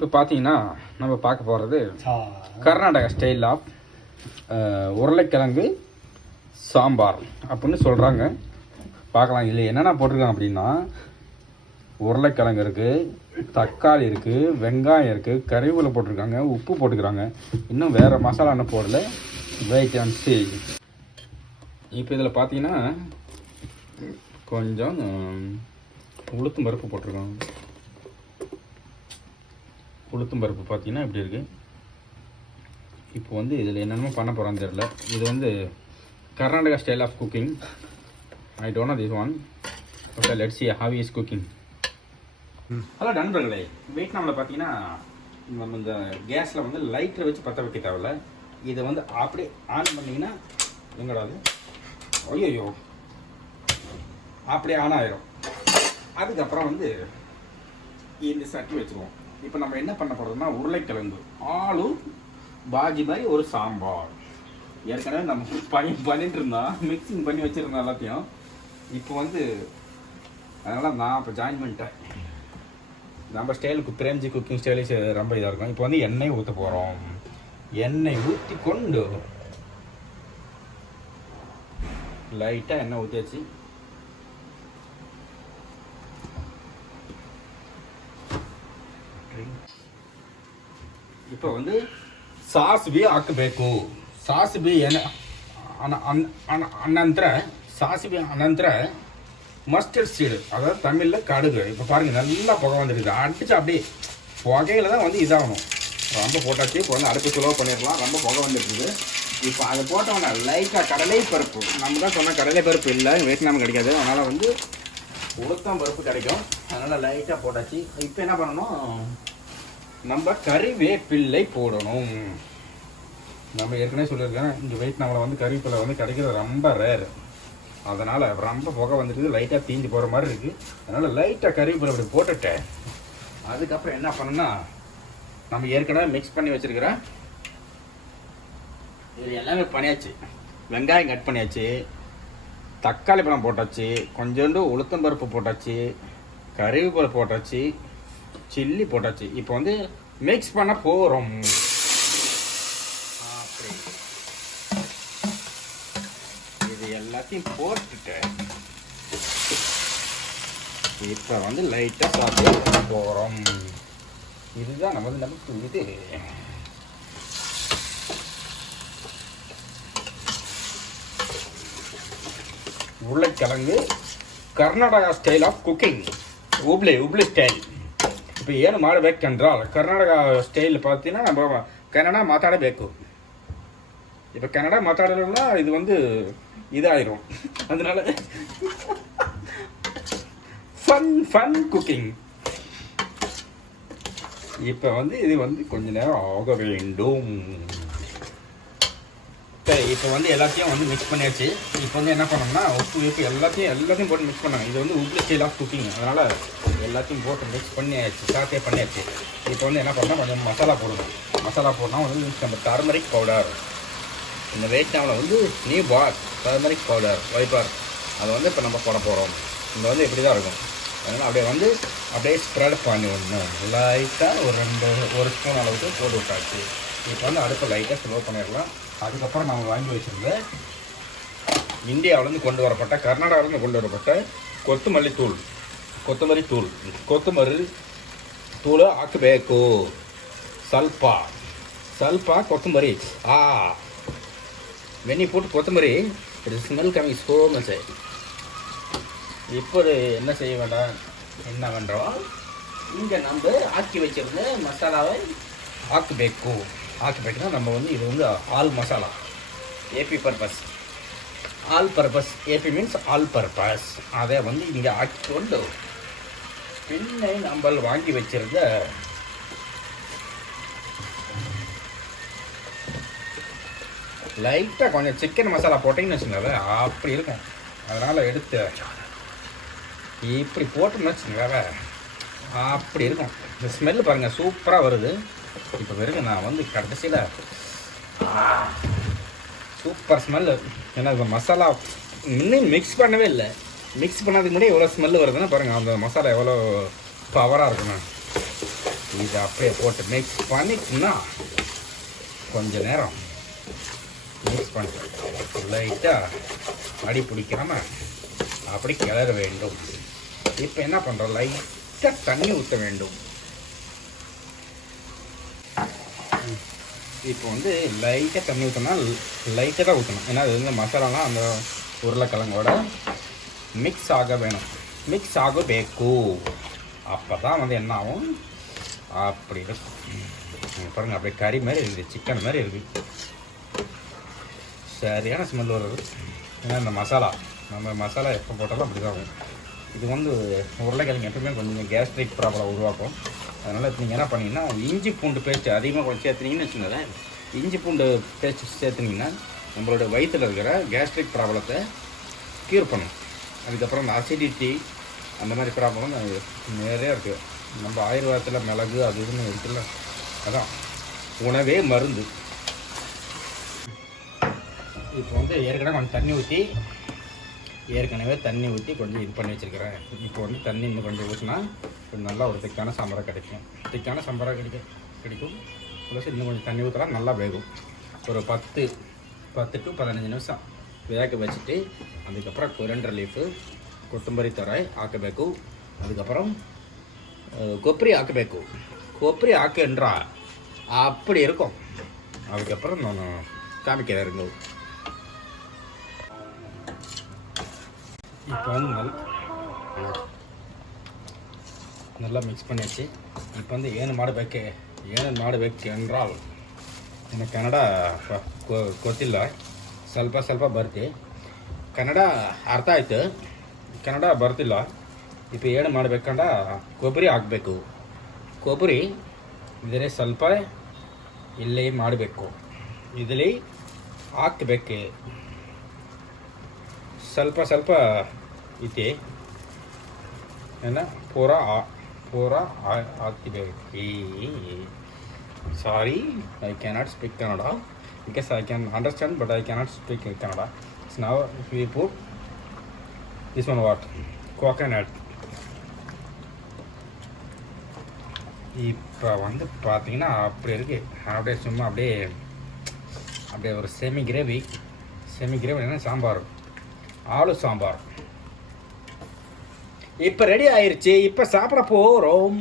இப்போ பார்த்தீங்கன்னா நம்ம பார்க்க போகிறது கர்நாடகா ஸ்டைல் ஆஃப் உருளைக்கிழங்கு சாம்பார் அப்படின்னு சொல்கிறாங்க. பார்க்கலாம். இதில் என்னென்ன போட்டிருக்காங்க அப்படின்னா, உருளைக்கிழங்கு இருக்குது, தக்காளி இருக்குது, வெங்காயம் இருக்குது, கறிவேப்பிலை போட்டிருக்காங்க, உப்பு போட்டுக்கிறாங்க. இன்னும் வேறு மசாலா என்ன போடல. வெயிட் அண்ட் சீ. இப்போ இதில் பார்த்தீங்கன்னா கொஞ்சம் உளுத்தம் பருப்பு போட்டிருக்காங்க. உளுத்தம் பருப்பு பார்த்தீங்கன்னா இப்படி இருக்குது. இப்போ வந்து இதில் என்னென்னமோ பண்ண போகிறான்னு தெரியல. இது வந்து Karnataka style of cooking. I don't know this one. Okay, let's see how he is cooking. Hello நண்பர்களே, வியட்நாமில் பார்த்தீங்கன்னா நம்ம இந்த கேஸில் வந்து லைட்டரை வச்சு பற்ற வைக்க தேவையில்ல. இதை வந்து அப்படியே ஆன் பண்ணிங்கன்னா எங்கடாது ஐயோ அப்படியே ஆன் ஆயிரும். அதுக்கப்புறம் வந்து இந்த சட்டி வச்சுருவோம். இப்போ நம்ம என்ன பண்ண போகிறோம்னா, உருளைக்கிழங்கு ஆளு பாஜி மாதிரி ஒரு சாம்பார். ஏற்கனவே நம்ம பண்ணிட்டு இருந்தோம், மிக்சிங் பண்ணி வச்சுருந்தோம் எல்லாத்தையும். இப்போ வந்து அதனால் நான் இப்போ ஜாயின் பண்ணிட்டேன். நம்ம ஸ்டைலுக்கு பிரேம்ஜி குக்கிங் ஸ்டைலு ரொம்ப இதாக இருக்கும். இப்போ வந்து எண்ணெய் ஊற்ற போகிறோம். எண்ணெய் ஊற்றி கொண்டு லைட்டாக எண்ணெய் ஊற்றியாச்சு. இப்போ வந்து ಸಾಸಿವೆ ಹಾಕಬೇಕು. ಸಾಸಿವೆ அனந்தர மஸ்டர்ட் சீடு, அதாவது தமிழில் கடுகு. இப்போ பாருங்கள், நல்லா புகை வந்துடுது. அடிச்சு அப்படியே புகையில தான் வந்து இதாகணும். ரொம்ப போட்டாச்சு. இப்போ வந்து அடுப்பு சுலோ பண்ணிடலாம். ரொம்ப புகை வந்துருக்குது. இப்போ அதை போட்டோம்னா லைட்டாக கடலை பருப்பு, நம்ம தான் சொன்னால் கடலை பருப்பு இல்லை, வியட்நாம் கிடைக்காது. அதனால் வந்து உளுத்தம் பருப்பு கிடைக்கும். அதனால் லைட்டாக போட்டாச்சு. இப்போ என்ன பண்ணணும், நம்ம கறிவேப்பிள்ளை போடணும். நம்ம ஏற்கனவே சொல்லியிருக்கேன், இங்கே வியட்நாமில் வந்து கறிவேப்பிலை வந்து கிடைக்கிறது ரொம்ப ரேர். அதனால் ரொம்ப புகை வந்துட்டு லைட்டாக தீஞ்சு போகிற மாதிரி இருக்குது. அதனால் லைட்டாக கறிவேப்பிலை அப்படி போட்டுட்டேன். அதுக்கப்புறம் என்ன பண்ணணும்னா, நம்ம ஏற்கனவே மிக்ஸ் பண்ணி வச்சுருக்கிறேன். இது எல்லாமே பண்ணியாச்சு. வெங்காயம் கட் பண்ணியாச்சு, தக்காளி பழம் போட்டாச்சு, கொஞ்சோண்டு உளுத்தம் பருப்பு போட்டாச்சு, கறிவேப்பிலை போட்டாச்சு, சில்லி போட்டாச்சு. இப்போ வந்து மிக்ஸ் பண்ண போகிறோம். இது எல்லாத்தையும் போட்டுட்டு இப்போ வந்து லைட்டாக சாப்பிட்டு போகிறோம். இதுதான் நமக்கு இது. உருளைக்கிழங்கு Karnataka style of cooking, Hubli style. இப்போ ಏನು ಮಾಡಬೇಕೆಂದ್ರಾல் ಕರ್ನಾಟಕ ಸ್ಟೈಲ್ பார்த்தீங்கன்னா நம்ம கன்னடா மாத்தாடಬೇಕು. இப்போ கன்னடா மாத்தாடலைன்னா இது வந்து இதாயிரும். அதனால ஃபன் குக்கிங். இப்போ வந்து இது வந்து கொஞ்ச நேரம் ஆக வேண்டும். இப்போ வந்து எல்லாத்தையும் வந்து மிக்ஸ் பண்ணியாச்சு. இப்போ வந்து என்ன பண்ணோம்னா, உப்பு எல்லாத்தையும் போட்டு மிக்ஸ் பண்ணாங்க. இது வந்து உப்பு ஸ்டைல் ஆஃப் குக்கிங். அதனால் எல்லாத்தையும் போட்டு மிக்ஸ் பண்ணியாச்சு, சாத்தே பண்ணியாச்சு. இப்போ வந்து என்ன பண்ணால் கொஞ்சம் மசாலா போடணும். மசாலா போடணும் வந்து நம்ம டர்மரிக் பவுடர். இந்த வியட்நாமில் வந்து டர்மரிக் பவுடர் வைப்பார். அதை வந்து இப்போ நம்ம போட போகிறோம். இங்கே வந்து இப்படி தான் இருக்கும். அதனால் அப்படியே ஸ்ப்ரெட் பண்ணி விடணும். லைட்டாக ஒரு ஸ்பூன் அளவுக்கு போட்டு விட்டாச்சு. இப்போ வந்து அடுப்பை லைட்டாக ஸ்லோ பண்ணிடலாம். அதுக்கப்புறம் நம்ம வாங்கி வச்சுருந்த இந்தியாவிலேருந்து கர்நாடகாவிலேருந்து கொண்டு வரப்பட்ட கொத்தமல்லி தூள் ಹಾಕಬೇಕು. ಸ್ವಲ್ಪ கொத்தமல்லி. வெண்ணி போட்டு கொத்தமல்லி, ஸ்மெல் கம்மிங் சோ மச். இப்போ என்ன செய்ய வேண்டாம், என்ன பண்ணுறோம், இங்கே நம்ம ஆக்கி வச்சிருந்த மசாலாவை ஆக்கಬೇಕುனா நம்ம வந்து இது வந்து all masala, AP means all purpose. அதை வந்து இங்கே ஆக்கிக்கொண்டு பின்னை நம்ம வாங்கி வச்சிருந்த லைட்டாக கொஞ்சம் சிக்கன் மசாலா போட்டிங்கன்னு வச்சுக்கோங்க, அப்படி இருக்கும். அதனால் எடுத்து இப்படி போட்டோம்னு வச்சுக்கோங்க, அப்படி இருக்கும். இந்த ஸ்மெல்லு பாருங்கள், சூப்பராக வருது. இப்போ வரைக்கும் நான் வந்து கடைசியில் சூப்பர் ஸ்மெல்லு. ஏன்னா இந்த மசாலா இன்னும் மிக்ஸ் பண்ணவே இல்லை. மிக்ஸ் பண்ணதுக்கு முன்னாடி எவ்வளோ ஸ்மெல்லு வருதுன்னா பாருங்கள், அந்த மசாலா எவ்வளோ பவராக இருக்குண்ணா. இதை அப்படியே போட்டு மிக்ஸ் பண்ணிட்டுனா கொஞ்ச நேரம் மிக்ஸ் பண்ணிட்டு லைட்டாக அடி பிடிக்காமல் அப்படி கிளற வேண்டும். இப்போ என்ன பண்ணுறோம், லைட்டாக தண்ணி ஊற்ற வேண்டும். இப்போ வந்து லைட்டாக தண்ணி ஊற்றினா லைட்டாக தான் ஊற்றணும். ஏன்னா அது வந்து மசாலாலாம் அந்த உருளைக்கிழங்கோட மிக்ஸ் ஆக வேணும், மிக்ஸ் ಆಗಬೇಕು. அப்போ தான் வந்து என்ன ஆகும், அப்படி இருக்கும். பாருங்கள், அப்படியே கறி மாதிரி இருக்குது, சிக்கன் மாதிரி இருக்குது. சரியான ஸ்மெல் வருது. ஏன்னா இந்த மசாலா, நம்ம மசாலா எப்போ போட்டாலும் அப்படி தான் ஆகும். இது வந்து உருளைக்கிழங்கு எப்பவுமே கொஞ்சம் கேஸ்ட்ரிக் ப்ராப்ளம் உருவாக்கும். அதனால் இப்போ நீங்கள் என்ன பண்ணிங்கன்னா, இஞ்சி பூண்டு பேஸ்ட்டு அதிகமாக கொஞ்சம் சேர்த்துனீங்கன்னு வச்சுக்கோங்களேன். இஞ்சி பூண்டு பேஸ்ட்டு சேர்த்துனீங்கன்னா நம்மளோட வயிற்றில் இருக்கிற கேஸ்ட்ரிக் ப்ராப்ளத்தை க்யூர் பண்ணும். அதுக்கப்புறம் இந்த அசிடிட்டி அந்த மாதிரி ப்ராப்ளம் நிறையா இருக்குது. நம்ம ஆயுர்வேதத்தில் மிளகு அது இதுன்னு இருக்குல்ல, அதான் உணவே மருந்து. இப்போ வந்து ஏற்கனவே கொஞ்சம் தண்ணி கொஞ்சம் இது பண்ணி வச்சுருக்கிறேன். இப்போ வந்து தண்ணி இன்னும் கொஞ்சம் ஊற்றினா கொஞ்சம் நல்லா ஒரு திக்கான சாம்பாராக கிடைக்கும். கிடைக்கும் ப்ளஸ் இன்னும் கொஞ்சம் தண்ணி ஊற்றலாம், நல்லா வேகும். ஒரு 10 to 15 நிமிஷம் வேக வச்சுட்டு அதுக்கப்புறம் கொரியண்டர் லீஃபு, கொத்தமல்லி தழை ಹಾಕಬೇಕು. அதுக்கப்புறம் கொப்பரி ಹಾಕಬೇಕು. கொப்பரி ಹಾಕென்றா அப்படி இருக்கும். அதுக்கப்புறம் நான் காமிக்கிறேன் இருங்க. இப்போ வந்து நல்லா மிக்ஸ் பண்ணியாச்சு. இப்போ வந்து ಏನು ಮಾಡಬೇಕು என்றால் எனக்கு ಕನ್ನಡ ಗೊತ್ತಿಲ್ಲ, ಸ್ವಲ್ಪ ಬರುತ್ತೆ. ಕನ್ನಡ ಅರ್ಥ ಆಯ್ತು, ಕನ್ನಡ ಬರ್ತಿಲ್ಲ. இப்போ ಏನು ಮಾಡಬೇಕಂದ್ರೆ ಕೊಬ್ಬರಿ ಹಾಕಬೇಕು. ಕೊಬ್ಬರಿ ಇದರಲ್ಲಿ ಸ್ವಲ್ಪ ಇಲ್ಲಿ ಮಾಡಬೇಕು, ಇದರಲ್ಲಿ ಹಾಕಬೇಕು. ಸ್ವಲ್ಪ ಇದೆ ಏನ ಪೂರಾ ಹಾಕಬೇಕು. ಸಾರಿ, I cannot speak Kannada because I can understand but I cannot speak Kannada. So now we put this one, what, coconut. இப்போ வந்து பார்த்தீங்கன்னா அப்படி இருக்குது. அப்படியே சும்மா அப்படியே ஒரு செமி கிரேவி என்ன சாம்பார், ஆளு சாம்பார் இப்போ ரெடி ஆயிடுச்சு. இப்போ சாப்பிட போகிறோம்.